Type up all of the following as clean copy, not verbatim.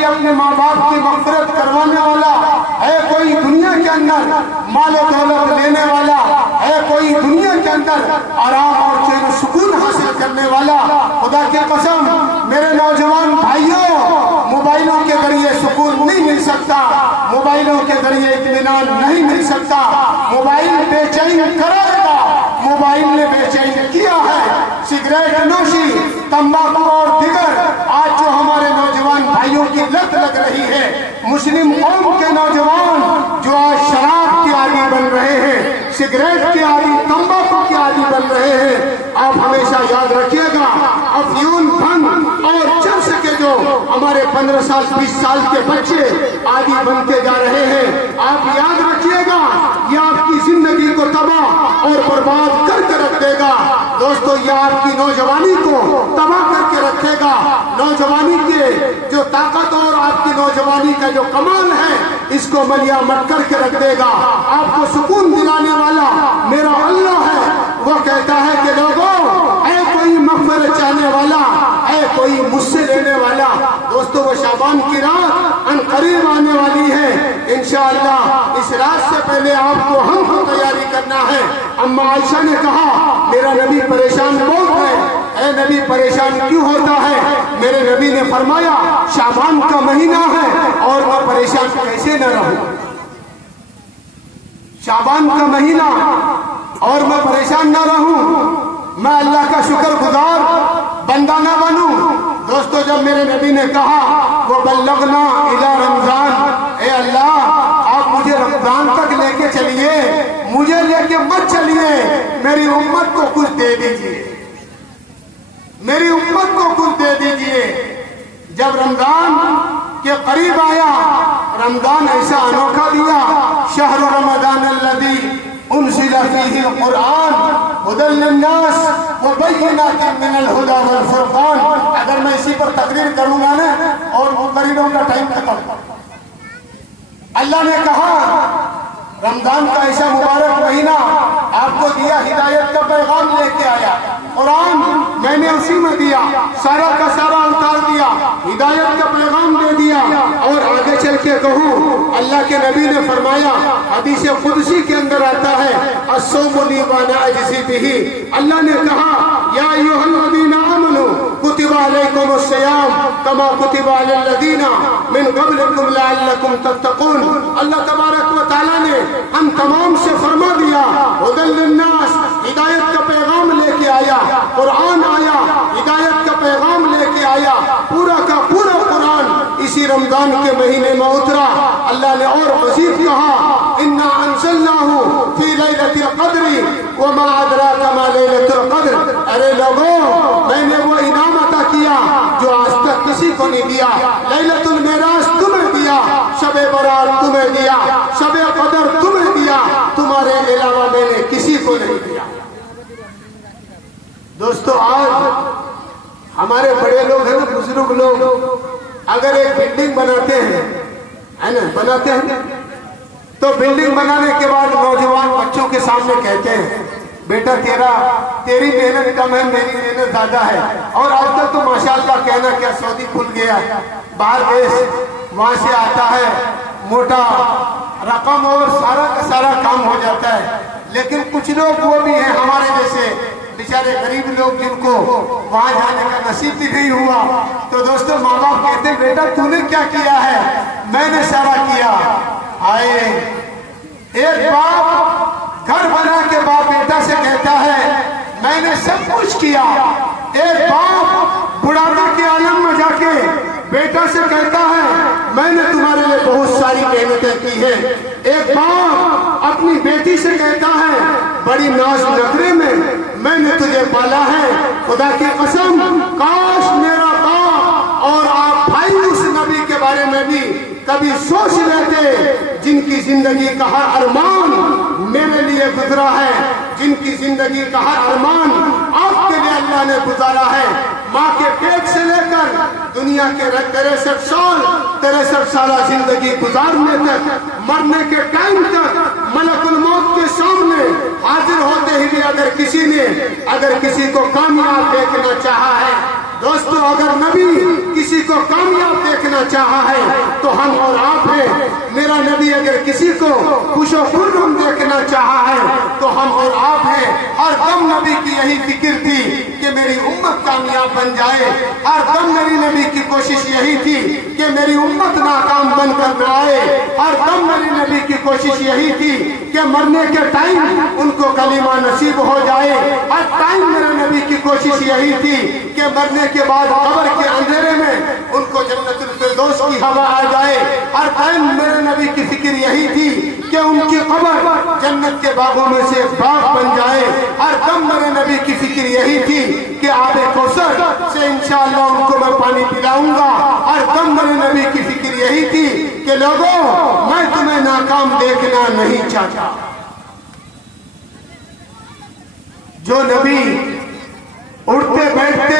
کوئی اپنے ماں باپ کی مغفرت کروانے والا؟ ہے کوئی دنیا کے اندر مال و دولت لینے والا؟ ہے کوئی دنیا کے اندر آرام اور چین و سکون حاصل کرنے والا؟ خدا کی قسم میرے نوجوان بھائیوں، موبائلوں کے ذریعے سکون نہیں مل سکتا، موبائلوں کے ذریعے اطمینان نہیں مل سکتا۔ موبائل بے چین کرے گا، موبائل نے بے چین کیا ہے۔ سگریٹ نوشی، تمباکو اور دیگر آج جو ہمارے نوجوان بھائیوں کی لت لگ رہی ہے، مسلم قوم کے نوجوان جو آج شراب کے عادی بن رہے ہیں، سگریٹ کے عادی، تمباکو کے عادی بن رہے ہیں، آپ ہمیشہ یاد رکھیے گا افیون، بھنگ اور چرس کے جو ہمارے 15 سال 20 سال کے بچے عادی بنتے جا رہے ہیں، آپ یاد رکھیے گا یہ آپ کی زندگی کو تباہ اور برباد کر کے رکھ دے گا۔ دوستو یہ آپ کی نوجوانی کو تباہ کر کے رکھے گا۔ نوجوانی کے جو طاقت اور آپ کی نوجوانی کا جو کمال ہے اس کو ملیا مٹ کر کے رکھ دے گا۔ آپ کو سکون دلانے والا میرا اللہ ہے، وہ کہتا ہے کہ لوگوں اے کوئی مغفرت چاہنے والا، اے کوئی مجھ سے لینے والا۔ دوستو وہ شعبان کی رات ان قریب آنے والی ہے، انشاءاللہ اس رات سے پہلے آپ کو ہم کو تیاری کرنا ہے۔ اما عائشہ نے کہا میرا نبی پریشان بہت ہے۔ اے نبی پریشان کیوں ہوتا ہے؟ میرے نبی نے فرمایا شعبان کا مہینہ ہے اور میں پریشان کیسے نہ رہوں؟ شعبان کا مہینہ اور میں پریشان نہ رہوں، میں اللہ کا شکر گزار بندہ نہ بنوں؟ دوستو جب میرے نبی نے کہا وہ بلغنا الی رمضان، اے اللہ آپ مجھے رمضان تک لے کے چلیے، مجھے لے کے مت چلیے، میری امت کو کچھ دے دیجئے، میری امت کو کچھ دے دیجئے۔ جب رمضان کے قریب آیا، رمضان ایسا انوکھا دیا، شہر رمضان الذی انزل فیہ القرآن ھدی للناس وبینات من الھدی والفرقان۔ اگر میں اسی پر تقریر کروں گا نا اور مقرروں کا ٹائم ختم۔ اللہ نے کہا رمضان کا ایسا مبارک مہینہ آپ کو دیا، ہدایت کا پیغام لے کے آیا، قرآن میں نے اسی میں دیا، سارا کا سارا اتار دیا، ہدایت کا پیغام دے دیا۔ اور آگے چل کے کہوں اللہ کے نبی نے فرمایا، حدیث قدسی کے اندر آتا ہے الصوم لی وانا اجزی بہ، اللہ نے کہا یا ایھا الذین آمنوا کتب علیکم الصیام کما کتب علی الذین من قبلکم لعلکم تتقون۔ اللہ تبارک و تعالیٰ نے ہم تمام سے فرما دیا ھدی للناس، ہدایت کا پیغام لے کے آیا، قرآن آیا، ہدایت کا پیغام لے کے آیا، پورا کا پورا قرآن اسی رمضان کے مہینے میں اترا۔ اللہ نے اور مزید کہا انا انزلناہ فی لیلۃ القدر وما ادراک ما لیلۃ القدر۔ ارے لوگوں میں نے وہ انعام عطا کیا جو آج تک کسی کو نہیں دیا، لیلۃ المعراج تمہیں دیا، شب برات تمہیں دیا، شب قدر تمہیں دیا، تمہارے علاوہ میں نے کسی کو نہیں دیا۔ دوستو آج ہمارے بڑے لوگ ہیں، بزرگ لوگ اگر ایک بلڈنگ بناتے ہیں، ہے نا، بناتے ہیں تو بلڈنگ بنانے کے بعد نوجوان بچوں کے سامنے کہتے ہیں بیٹا تیری محنت کم ہے، میری محنت زیادہ ہے۔ اور آج کل تو ماشاءاللہ کہنا کیا سعودی کھل گیا ہے، باہر دیش وہاں سے آتا ہے موٹا رقم اور سارا کا سارا کام ہو جاتا ہے۔ لیکن کچھ لوگ وہ بھی ہیں ہمارے جیسے بیچارے غریب لوگ جن کو وہاں جانے کا نصیب بھی نہیں ہوا، تو دوستو ماں باپ کہتے ہیں بیٹا تو نے کیا کیا ہے؟ میں نے سارا کیا۔ آئے ایک باپ گھر بنا کے باپ بیٹا سے کہتا ہے میں نے سب کچھ کیا۔ ایک باپ بڑھاپے کے عالم میں جا کے بیٹا سے کہتا ہے میں نے تمہارے لیے بہت ساری محنتیں کی ہیں۔ ایک باپ اپنی بیٹی سے کہتا ہے بڑی ناز نخرے میں نے تجھے پالا ہے، خدا کی قسم کاش میرا باپ اور آپ بھائی اس نبی کے بارے میں بھی کبھی سوچ لیتے جن کی زندگی کا ہر ارمان میرے لیے گزرا ہے، جن کی زندگی کا ہر ارمان آپ کے لیے اللہ نے گزارا ہے۔ ماں کے پیٹ سے لے کر دنیا کے 63 سالہ زندگی گزارنے تک، مرنے کے ٹائم تک ملک الموت کے سامنے حاضر ہوتے ہی بھی اگر کسی کو کامیاب دیکھنا چاہا ہے، دوستو اگر نبی کسی کو کامیاب دیکھنا دیکھنا چاہا ہے تو ہم اور آپ ہیں. میرا نبی اگر کسی کو خوش و خرم دیکھنا چاہا ہے تو ہم اور آپ ہیں. ہر دم نبی کی یہی فکر تھی کہ میری امت کامیاب بن جائے. ہر دم میری نبی کی کوشش یہی تھی کہ میری امت ناکام بن کر نہ آئے. ہر دم میری نبی کی کوشش یہی تھی کہ مرنے کے ٹائم ان کو کلمہ نصیب ہو جائے. ہر ٹائم میرے نبی کی کوشش یہی تھی کہ مرنے کے بعد قبر کے اندھیرے میں ان کو جنت الفردوس کی ہوا آ جائے. ہر ٹائم میرے نبی کی فکر یہی تھی کہ ان کی قبر جنت کے باغوں میں سے ایک باغ بن جائے. ہر دم میرے نبی کی فکر یہی تھی کہ آب کوثر سے انشاءاللہ ان کو میں پانی پلاؤں گا. ہر دم میرے نبی کی فکر یہی تھی کہ لوگوں میں تمہیں ناکام دیکھنا نہیں چاہتا. جو نبی اٹھتے بیٹھتے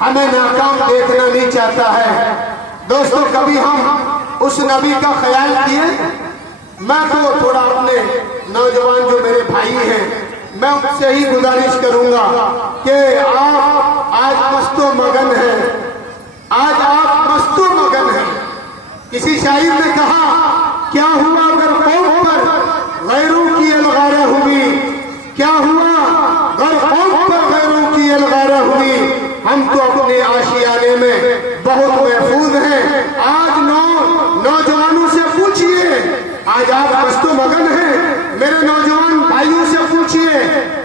ہمیں ناکام دیکھنا نہیں چاہتا ہے. دوستو کبھی ہم اس نبی کا خیال کیے؟ میں تو تھوڑا اپنے نوجوان جو میرے بھائی ہیں میں ان سے ہی گزارش کروں گا کہ آپ آج مست و مگن ہیں. آج آپ مست و مگن ہیں. کسی شاعر نے کہا کیا ہوا اگر قوم پر غیروں کی الغارہ ہوئی. کیا ہوا اگر قوم پر غیروں کی الغارہ ہوئی. ہم تو اپنے آشیانے میں بہت محفوظ ہیں. آج نوجوانوں سے پوچھئے آج آپ مست و مگن ہیں. میرے نوجوان بھائیوں سے پوچھئے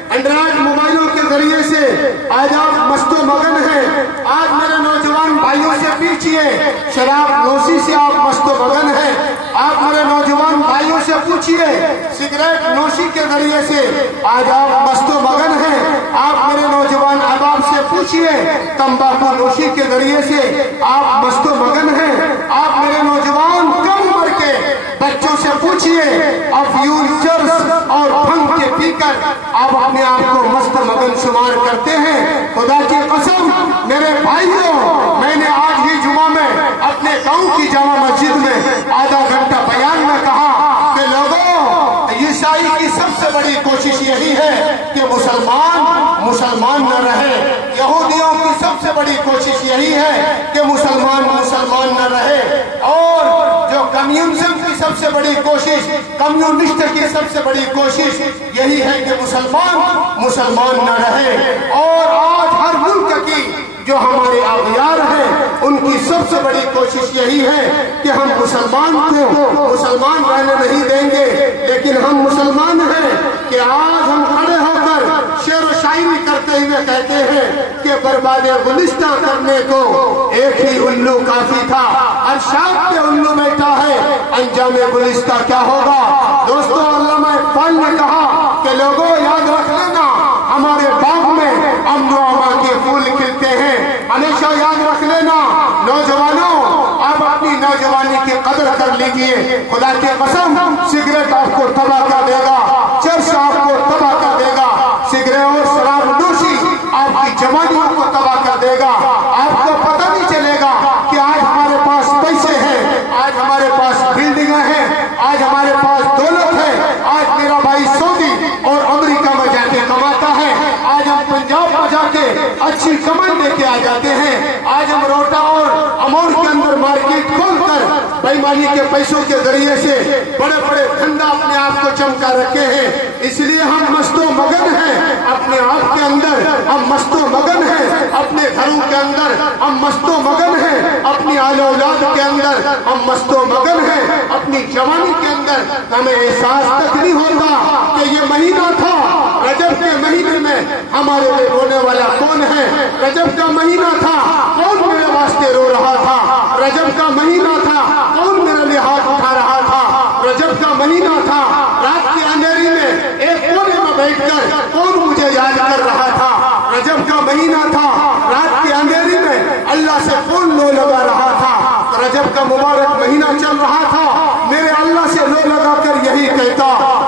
اینڈرائڈ موبائلوں کے ذریعے سے آج آپ مست و مگن ہیں. آج میرے نوجوان بھائیوں سے پوچھئے شراب نوشی سے آپ مست و مگن ہیں. آپ میرے نوجوان بھائیوں سے پوچھئے سگریٹ نوشی کے ذریعے سے آج آپ مست و مگن ہیں. آپ میرے نوجوان احباب سے پوچھئے تمباکو نوشی کے ذریعے سے آپ مست و مگن ہیں. آپ میرے نوجوان کم عمر کے بچوں سے پوچھئے افیون چرس اور بھنگ کے پی کر آپ اپنے آپ کو مست مگن شمار کرتے ہیں. خدا کی قسم میرے بھائیوں میں نے آج ہی جمعہ میں اپنے گاؤں کی جامع مسجد میں آدھا گھنٹہ بیان میں کہا کہ لوگوں عیسائی کی سب سے بڑی کوشش یہی ہے کہ مسلمان نہ رہے. یہودیوں کی سب سے بڑی کوشش یہی ہے کہ مسلمان نہ رہے. اور جو کمیونزم کی سب سے بڑی کوشش کمیونسٹ کی سب سے بڑی کوشش یہی ہے کہ مسلمان نہ رہے. اور آج ہر ملک کی جو ہمارے اغیار ہیں ان کی سب سے بڑی کوشش یہی ہے کہ ہم مسلمان کو مسلمان رہنے نہیں دیں گے. لیکن ہم مسلمان ہیں کہ آج ہم کھڑے ہو کر شعر و شاعری کرتے ہوئے کہتے ہیں کہ برباد گلستہ کرنے کو ایک ہی الو کافی تھا. ہر شاخ پہ الو بیٹھا ہے انجام گلستہ کیا ہوگا. دوستو علامہ اقبال نے کہا کہ لوگوں یاد رکھ لینا ہمارے باغ میں امن و امان کے پھول کھلتے ہیں. ہمیشہ یاد رکھ لینا نوجوانوں آپ اپنی نوجوانی کی قدر کر لیجئے. خدا کی قسم سگریٹ آپ کو تباہ کر دے گا. چرس آپ کو تباہ کر دے گا. سگریٹ اور شراب نوشی آپ کی جوانیوں کو تباہ کر دے گا. آپ کو پتہ نہیں چلے گا کہ آج ہمارے پاس پیسے ہیں, آج ہمارے پاس بلڈنگیں ہیں, آج ہمارے پاس دولت ہے. آج میرا بھائی سعودی اور امریکہ میں جا کے کماتا ہے. آج ہم پنجاب میں جا کے اچھی کمائی لے کے آ جاتے ہیں. آج ہم روٹا اور امور کے اندر مارکیٹ کھول کر بےمانی کے پیسوں کے ذریعے سے بڑے بڑے دھندا اپنے آپ کو چمکا رکھے ہیں. اس لیے ہم مست و مگن ہیں اپنے آپ کے اندر. ہم مست و مگن ہیں اپنے گھروں کے اندر. ہم مست و مگن ہیں اپنی آل اولاد کے اندر. ہم مست و مگن ہیں اپنی جوانی کے اندر. ہمیں احساس تک نہیں ہوتا کہ یہ مہینہ تھا رجب کے مہینے میں ہمارے لیے رونے والا کون ہے. رجب کا مہینہ تھا کون میرے واسطے رو رہا تھا. رجب کا مہینہ تھا کون میرے لیے ہاتھ اٹھا رہا تھا. رجب کا مہینہ تھا رات کی اندھیری میں ایک کونے میں بیٹھ کر کون مجھے یاد کر رہا تھا. رجب کا مہینہ تھا رات کی اندھیری میں اللہ سے کون لو لگا رہا تھا. رجب کا مبارک مہینہ چل رہا تھا میرے اللہ سے لو لگا کر یہی کہتا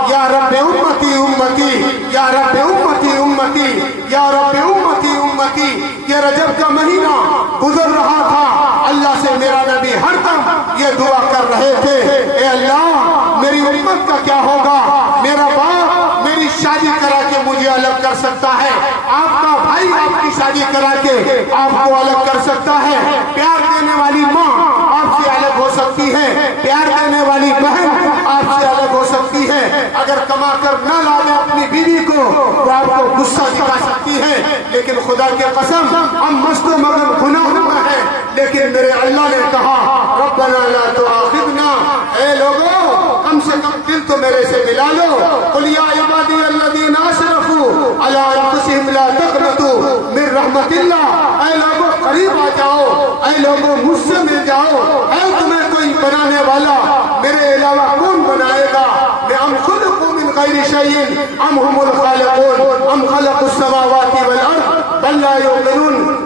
یا رب امتی امتی یا رب امتی امتی یا رب امتی امتی. یہ رجب کا مہینہ گزر رہا تھا اللہ سے میرا نبی ہر دم یہ دعا کر رہے تھے اے اللہ میری امت کا کیا ہوگا. میرا باپ میری شادی کرا کے مجھے الگ کر سکتا ہے. آپ کا بھائی آپ کی شادی کرا کے آپ کو الگ کر سکتا ہے. پیار دینے والی ماں اگر کما کر نہ لا دیں اپنی بیوی کو تو آپ کو غصہ دکھا سکتی ہے، لیکن خدا کے قسم ہم مست و مگن گناہ میں ہیں، لیکن میرے اللہ نے کہا ربنا لا تؤاخذنا، اے لوگوں کم سے کم دل تو میرے سے ملا لو، قل یا عبادی الذین اسرفوا علی انفسہم لا تقنطوا من رحمت اللہ، اے لوگوں قریب آ جاؤ، اے لوگوں مجھ سے مل جاؤ، اے تمہیں کوئی بنانے والا میرے علاوہ کون بنائے گا؟ ام خلقوا من غیر شیء ام هم الخالقون ام خلقوا السماوات والارض بل لا یوقنون۔